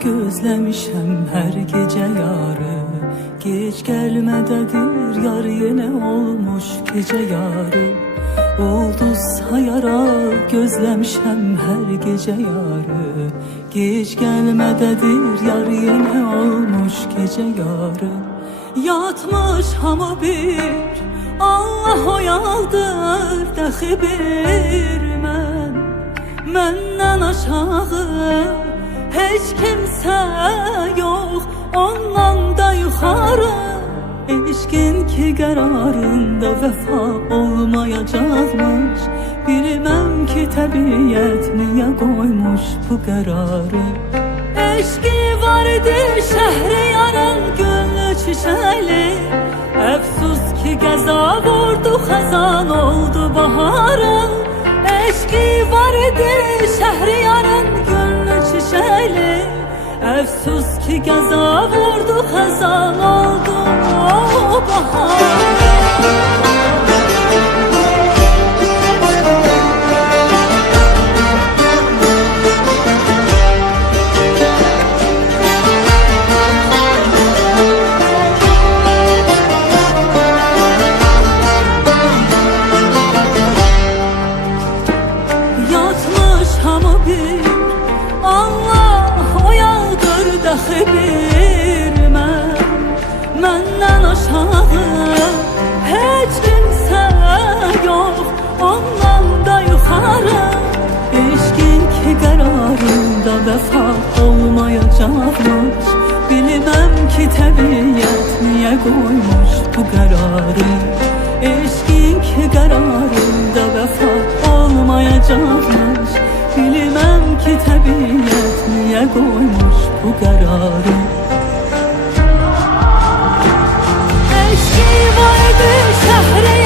gözləmişəm hər gecə yarı. Geç gəlmədədir yar yenə olmuş gecə yarı. Ulduz sayaraq gözləmişəm hər gecə yarı. Geç gəlmədədir yar yenə olmuş gecə yarı. Yatmış hamı bir, Allah oyaldır dəxi bir məndən aşağı heç kimsə yox, ondan da yuxarı. Eşqin ki qərarında vəfa olmayacaqmış. Bilməm ki təbiət niyə qoymuş bu qərarı. Eşqi var idi şəhriyarın gönlü çiçəkli. Əfsus ki qəza vurdu xəzan oldu baharın. Eşqi var idi şəhriyarın gönlü çiçəkli. Əfsus ki qəza vurdu xəzan oldu baharın. Dəxi bir məndən aşağı heç kimsə yox, ondan da yuxarı. Eşqin ki qərarında vəfa olmayacaqmış. Bilməm ki təbiət niyə qoymuş bu qərarı. Eşqin ki qərarında vəfa olmayacaqmış. Bilməm ki təbiət niyə qoymuş bu qərarı. Eşqi var idi şəhri